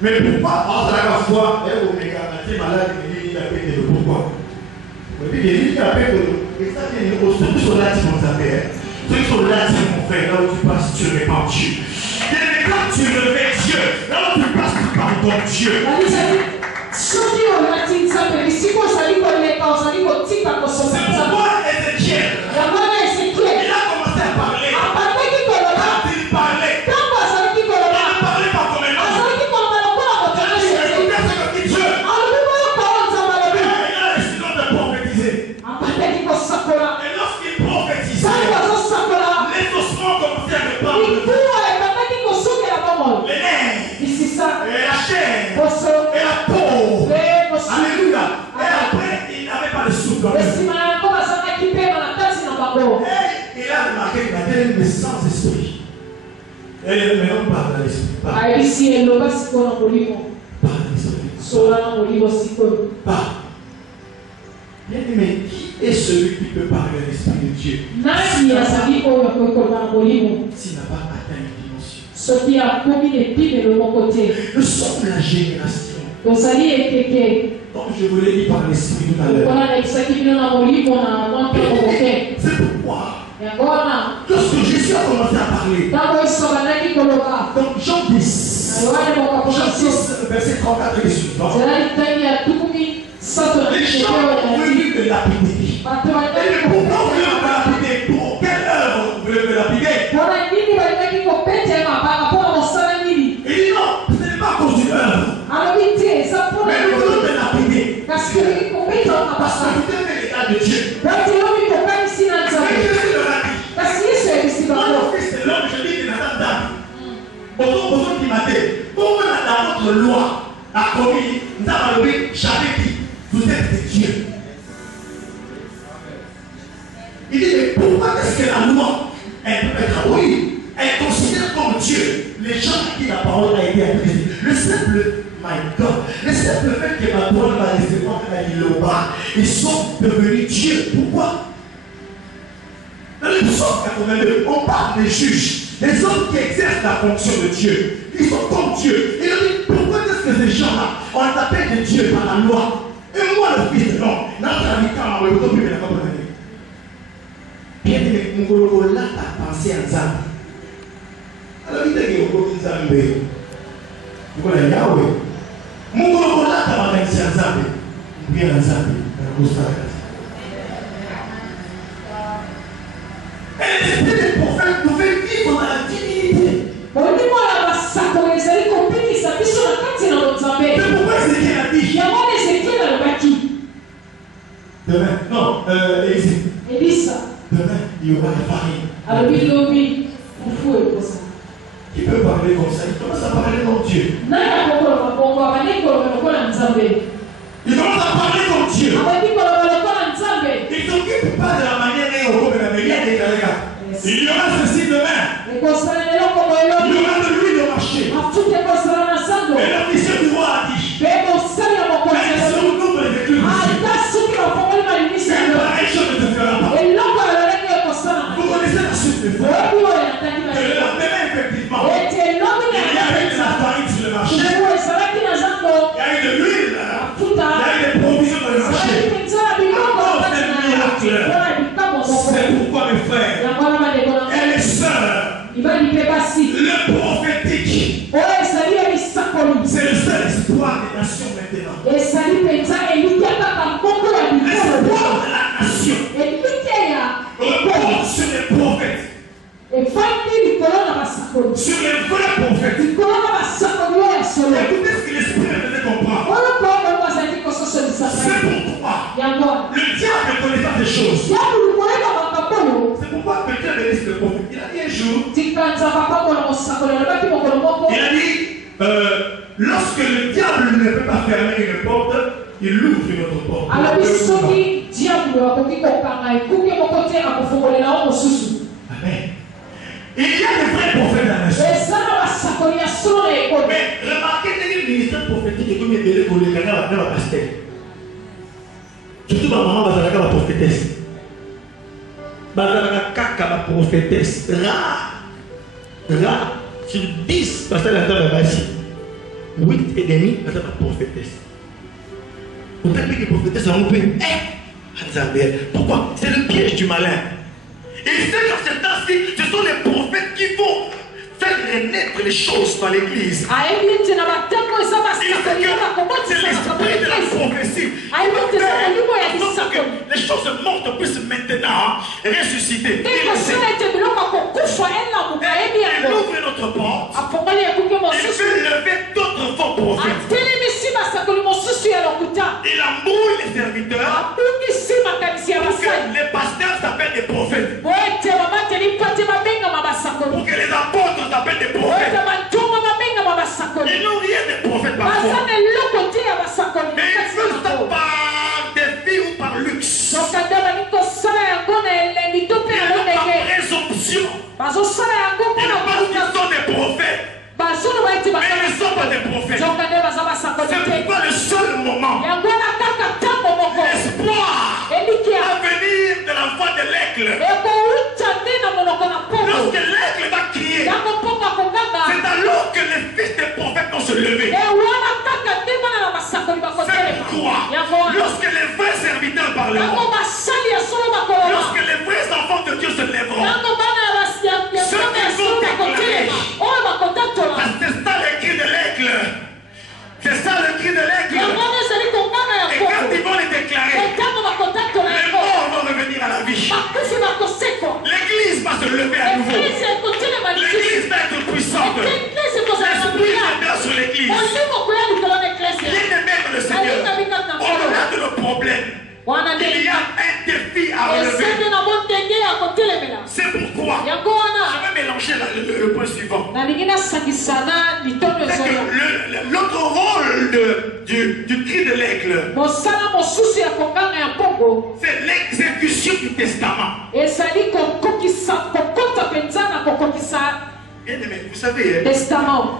mais pourquoi on a la foi et on est malade et il a pété le pourquoi? Il a pété le et ça c'est ceux qui sont là qui vont s'appeler. Ceux qui sont là qui vont faire là où tu passes, tu répands Dieu. Et quand tu revêts Dieu, là où tu passes, tu pardonnes Dieu. C'est pourquoi Ézéchiel, il a commencé à parler. Quand il parlait, il ne parlait pas comme un homme. Par l'esprit. Par. Mais qui est celui qui peut parler à l'esprit de Dieu s'il n'a pas atteint une dimension? Nous sommes la génération. Comme je vous l'ai dit par l'esprit tout à l'heure. C'est pourquoi, lorsque Jésus a commencé à parler, donc Jean 10, verset 34 et suivant, les gens ont voulu me lapider. Et pourquoi vous voulez me lapider? Pour quelle œuvre vous voulez me lapider? Il dit non, ce n'est pas à cause d'une œuvre. Mais nous voulons me lapider. Parce que vous aimez l'état de Dieu. Mais Jésus leur a dit, quand le Fils de l'homme, je dis qu'il n'a pas d'âme. Besoin qui m'a dit, comment dans notre loi a commis, nous avons dit, j'avais dit, vous êtes des dieux. Il dit, mais pourquoi est-ce que la loi, elle considère comme Dieu les gens à qui la parole a été adressée? Le simple, my God, le simple fait que ma parole va recevoir à Iloba, ils sont devenus dieux. Pourquoi? Dans le psaume 82, on parle des juges, les hommes qui exercent la fonction de Dieu. Ils sont comme Dieu. Et on dit, pourquoi est-ce que ces gens-là, on les appelle des dieux par la loi? Et moi, le Fils de l'homme, notre habitant, on ne peut pas la comprendre. Bien aimé, mon là, t'as pensé à ça. Alors, il dit que vous avez Zambé. Vous connaissez Yahweh. Mon là, t'as pensé à Zambé. Bien à Zambé. Et l'esprit des prophètes nous fait vivre dans la divinité. C'est pourquoi Ézéchiel a dit. Demain, non, Élisa. Demain, il y aura la farine. Qui peut parler comme ça? Il commence à parler comme Dieu. Il commence à parler comme Dieu. Il ne s'occupe pas de la manière dont on peut la médias des gars. Il y aura ceci demain. Il y aura de l'huile au marché. Et l'officier du roi a dit, même si on ouvre les écluses, une pareille chose ne se fera pas. Vous connaissez la suite des fois. Que le lendemain, effectivement, il y a eu de la farine sur le marché. Il y a eu de l'huile. Il y a eu des provisions dans le marché. C'est pourquoi mes frères et les sœurs, le prophétique, c'est le seul espoir des nations maintenant. L'espoir de la nation repose sur les prophètes, sur les vrais prophètes. Écoutez ce que l'esprit me faisait comprendre. C'est pourquoi le diable ne connaît pas ces choses. C'est pourquoi Dieu bénisse le prophète. Il a dit un jour, il a dit, lorsque le diable ne peut pas fermer une porte, il ouvre une autre porte. Amen. Il y a des vrais prophètes dans la nation. Mais remarquez que le ministère prophétique est comme il est pour les gars dans la pasteur. Surtout ma maman va faire la prophétesse. La prophétesse. Rare. Sur 10, parce qu'elle attend la base. 8 et demi, parce qu'elle est prophétesse. Vous savez que les prophétesses ont coupé. Pourquoi? C'est le piège du malin. Il sait qu'en ce temps-ci, ce sont les prophètes qui vont faire renaître les choses dans l'église. C'est l'esprit de la prophétie. Les choses mortes puissent maintenant ressusciter. Il ouvre notre porte. Il veut lever d'autres faux prophètes. Il embrouille les serviteurs pour que les pasteurs s'appellent des prophètes. Pour que les apôtres s'appellent des prophètes. Ils n'ont rien de prophètes parfois. Mais ils font ça par défi ou par luxe. Et par présomption. Ils pensent qu'ils sont des prophètes. Mais ils ne sont pas des prophètes. C'est pourquoi le seul moment l'espoir à venir de la voix de l'aigle. Lorsque l'aigle va crier, c'est alors que les fils des prophètes vont se lever. C'est pourquoi lorsque les vrais serviteurs parleront, lorsque les vrais enfants de Dieu se lèveront, ceux qui vont déclarer, parce que c'est ça le cri de l'aigle. C'est ça le cri de l'aigle. Et quand ils vont les déclarer, les morts vont revenir à la vie. L'église va se lever à nouveau. L'église va être puissante. L'esprit viendra sur l'église. Bien-aimé dans le Seigneur, au-delà de nos problèmes, il y a un défi à relever. C'est pourquoi je vais mélanger le point suivant. L'autre rôle du cri de l'aigle, c'est l'exécution du testament. Bien aimé, vous savez, testament.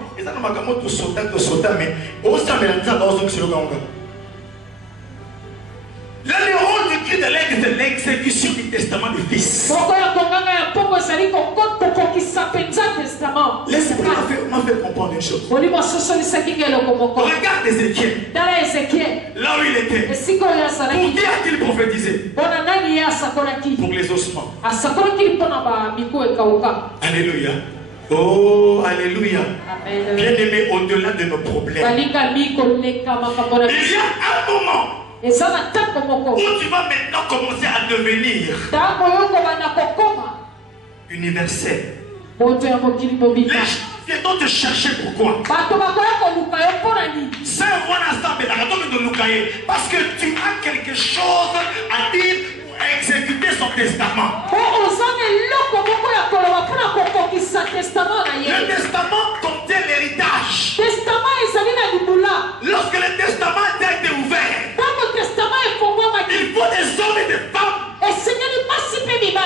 Le rôle du cri de l'aigle, c'est l'exécution du testament du Fils. L'Esprit m'a fait comprendre une chose. Regarde Ézéchiel, là où il était. Pour qui a-t-il prophétisé? Pour les ossements. Alléluia. Oh, alléluia. Bien-aimé, au-delà de nos problèmes, il y a un moment où tu vas maintenant commencer à devenir universel. Les gens viendront te chercher pourquoi? C'est un ensemble parce que tu as quelque chose à dire pour exécuter son testament. Le testament contient l'héritage. Lorsque le testament a été ouvert, il faut des hommes et des femmes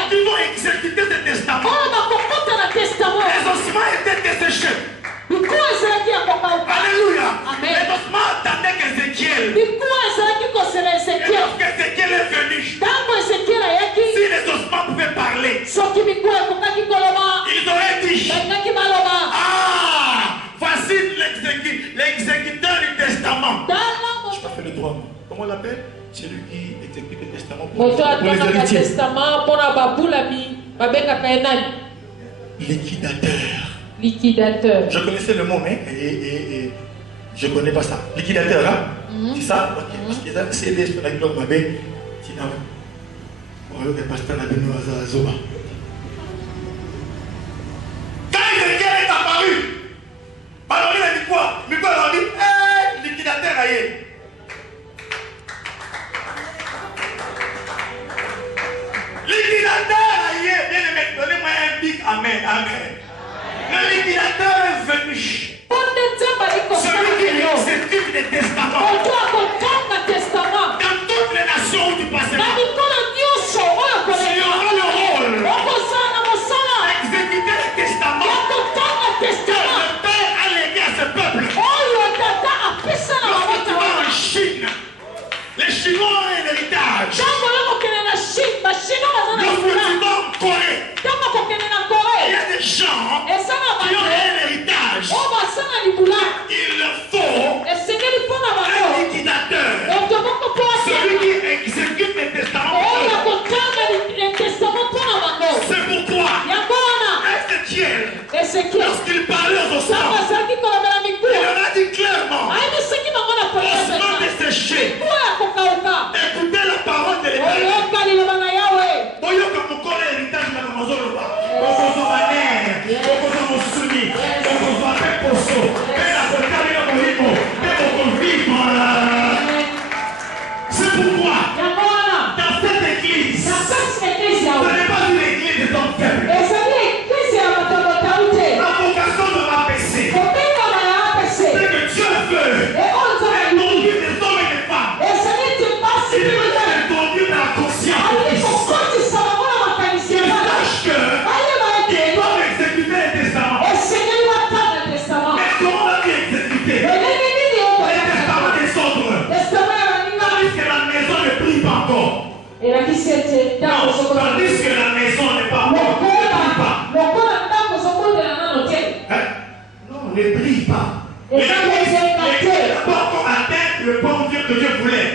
qui vont exécuter ce testament. Les ossements étaient desséchés. Alléluia. Les ossements attendaient qu'Ézéchiel. Et lorsque Ézéchiel est venu, si les ossements pouvaient parler, ils auraient dit, ah, voici l'exécuteur du testament. Je n'ai pas fait le droit. Comment on l'appelle? C'est lui qui exécute le testament pour les héritiers. Liquidateur. Je connaissais le mot, mais je ne connais pas ça. Liquidateur, hein? C'est ça? Ok. Parce que c'est des choses qui ont été quand Ézéchiel est apparu, alors il a dit quoi? Michel a dit, hé, liquidateur aïe. Liquidateur aïe, bien aimé, donnez-moi un big amen, amen. Le liquidateur est venu. Celui qui exécute les testaments. Dans toutes les nations où tu passeras, tu auras le rôle d'exécuter les testaments que le Père a légué à ce peuple. Lorsque tu vas en Chine, les Chinois ont un héritage. Lorsque tu vas en Corée, il y a des gens qui ont un héritage. Il leur faut un liquidateur. Celui qui exécute les testaments. C'est pourquoi Ézéchiel, lorsqu'il parlait aux ossements, il leur a dit clairement, ossements desséchés, écoutez la parole de l'Éternel. Héritage brille pas encore. Et la qui s'était dans Non, tandis que la maison n'est pas encore. Ne brille pas. Non, ne brille pas. Les n'a pas encore atteint le bon Dieu que Dieu voulait.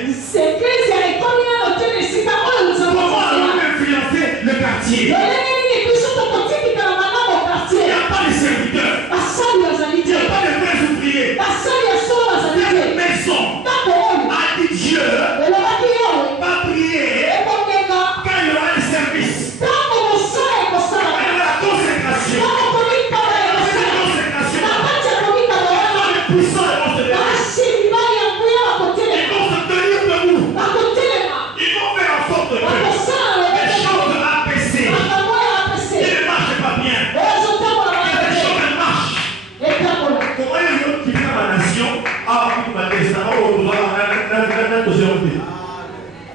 Comment on peut influencer le quartier? Il n'y a pas de serviteurs. Il n'y a pas de vrais ouvriers. Cette maison a dit Dieu va prier quand il y aura un service. Et la consécration. Les puissants vont se lever. Ils vont se tenir debout. Ils vont faire en sorte que les choses abaissées, qui ne marchent pas bien, que les choses marchent. Comment il y a une autre qui vient à la nation? Ah, oui, ma testament, on doit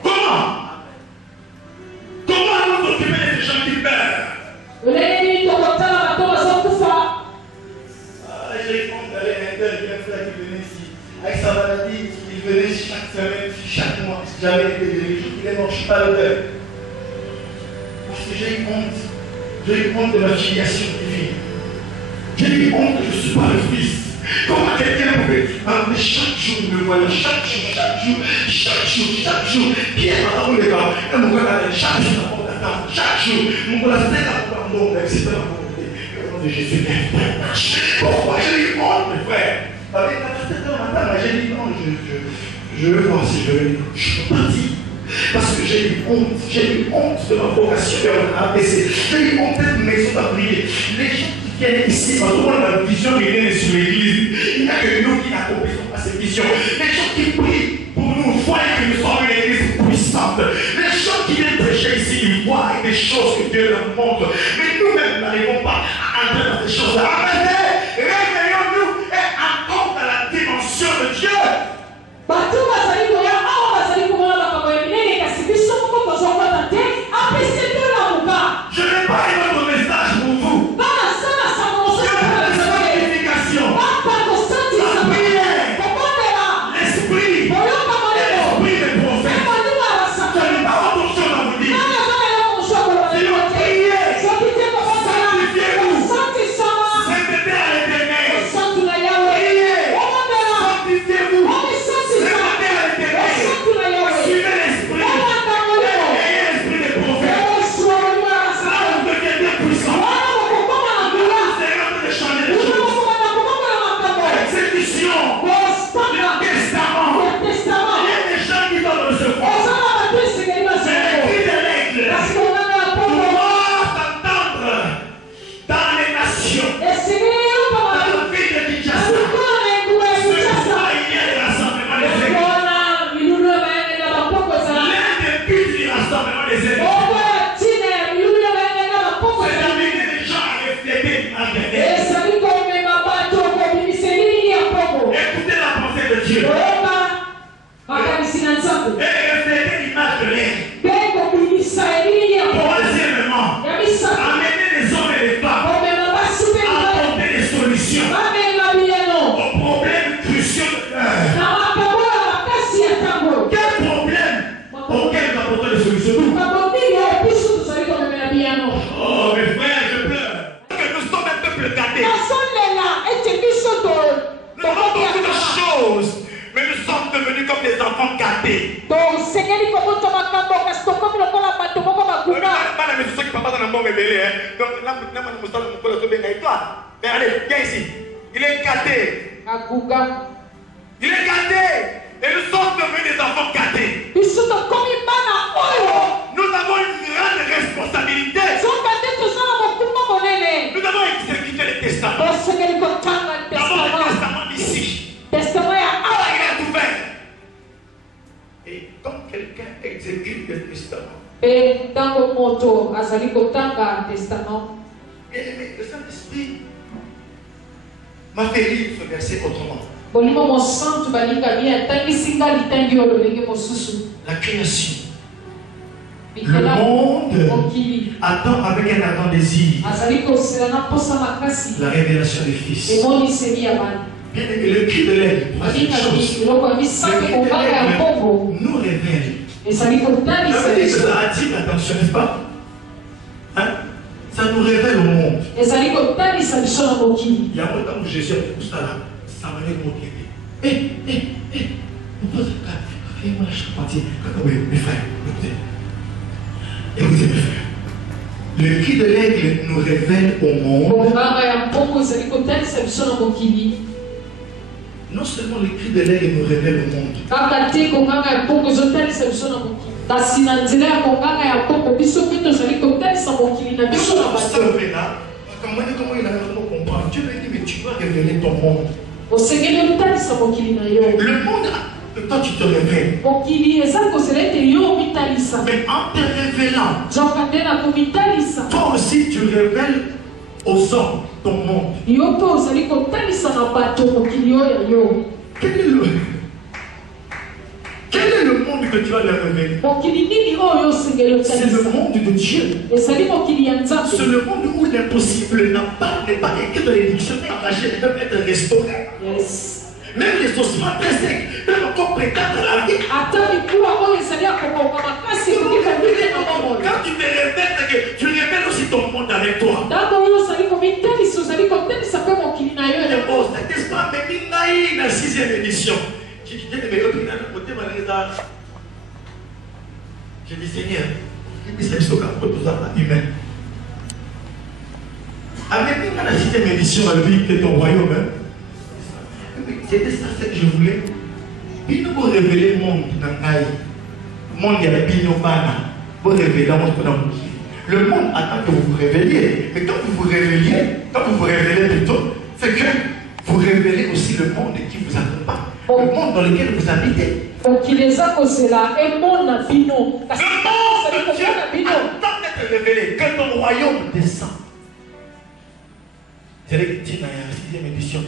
comment? Comment allons-nous occuper de ces gens qui meurent? J'ai compte d'aller à un tel frère qui venait ici. Avec sa maladie, il venait chaque semaine, chaque mois. J'avais été de l'église, il est mort, je ne suis pas le père. Parce que j'ai eu honte. J'ai eu honte de ma filiation divine. J'ai eu honte que je ne suis pas le fils. Comment quelqu'un pouvait mais chaque jour, il me voyait, chaque jour. Pierre, madame, les gars, et mon gars, chaque jour, chaque jour, mon gars, c'était la volonté, c'était la volonté. Le nom de Jésus, pourquoi j'ai eu honte, mes frères? Avec la tête de matin, j'ai dit non, je veux voir si je vais. Je suis parti. Parce que j'ai eu honte de ma vocation vers l'APC. J'ai eu honte d'être maison à prier. Les gens qui viennent ici, parce qu'on a la vision qui vient sur l'église, il n'y a que nous qui n'accomplissons pas cette vision. Les gens qui prient pour nous voient que nous sommes une église puissante. Les gens qui viennent prêcher ici, ils voient des choses que Dieu leur montre. Mais nous-mêmes n'arrivons pas à entrer dans ces choses-là. Arrêtez, réveillons-nous et entrons dans la dimension de Dieu. Je n'ai pas un autre message pour vous. Dieu a la sanctification, la prière, l'esprit des prophètes. Je n'ai pas autre chose à vous dire. Sinon, priez, sanctifiez-vous, sainteté à l'éternel. Priez, sanctifiez-vous, sainteté à l'éternel. Suivez l'esprit, ayez l'esprit des prophètes. Troisièmement, amener les hommes et les femmes à apporter des solutions aux problèmes cruciaux de l'heure. Quel problème auquel nous apportons des solutions? Oh mes frères, je pleure. Que nous sommes un peuple gâté. Nous avons beaucoup de choses, mais nous sommes devenus comme des enfants gâtés. Mais allez, viens ici. Il est gâté. Il est gâté. Et nous sommes devenus des enfants gâtés. Nous avons une grande responsabilité. Nous devons exécuter le testament. D'abord le testament d'ici. Il est ouvert. Et quand quelqu'un exécute le testament, bien aimé, le Saint-Esprit m'a fait lire ce verset autrement. La création. Le monde attend avec un ardent désir la révélation du Fils. Bien aimé, le cri de l'aigle nous révèle ezali kotalisa Ça veut dire que biso ça attire l'attention, n'est-ce pas? Hein? Ça nous révèle au monde. ezali kotalisa biso na mokili. Il y a un moment où Jésus a fait tout ça là, ça m'a l'air motivé. Vous posez là, fais-moi la charpentier. Oui, mes frères, écoutez. Écoutez, mes frères. Le cri de l'aigle nous révèle au monde. Bonganga ya mpongo ezali kotalisa biso na mokili. Non seulement le cri de l'aigle nous révèle au monde. Kaka te bonganga ya mpongo ezotalisa biso na mokili. Kasi na nzela ya bonganga ya mpongo biso mpe tozali kotalisa mokili na biso na bato. Comment il a comprendre? Dieu lui dit, mais tu dois révéler ton monde. Osengeli otalisa mokili na yo. Le monde, toi tu te révèles. Mokili eza kozela ete yo omitalisa. Mais en te révélant, nzonga nde na komitalisa. toi aussi tu révèles aux hommes ton monde. Yo mpe ozali kotalisa na bato mokili oyo ya yo. Quel est le monde que tu vas leur révéler? Mokili nini oyo osengeli C'est otalisa? le monde de Dieu. Ezali mokili ya Nzambe. C'est le monde où l'impossible n'est pas écrit dans les dictionnaires, ils peuvent être restaurés. Yes. Même les ossements très secs peuvent encore prétendre à la vie. Ata mikuwa oyo ezali ya kokonga makasi ekotika ndenge na bomoi. Quand tu te révèles, tu révèles aussi ton monde avec toi. Ntango oyo ozali komitalisa ozali kotalisa mpe mokili na yo ya Oh, n'est-ce pas, mais Minaï, la 6e édition. J'ai dit, Seigneur, c'est ce qu'on peut humain. Avec la 6e édition, la vie de ton royaume. C'était ça que je voulais. Il nous faut révéler le monde dans le monde, il y a des pour révéler le monde dans le monde attend que vous vous révéliez. Mais quand vous vous révélez plutôt, c'est que vous révélez aussi le monde qui vous accompagne. Le monde dans lequel vous habitez. mokili eza kozela emona bino. Kasi ozali komona bino. Attends d'être révélé, que ton royaume descend. C'est le petit dans la 6e édition.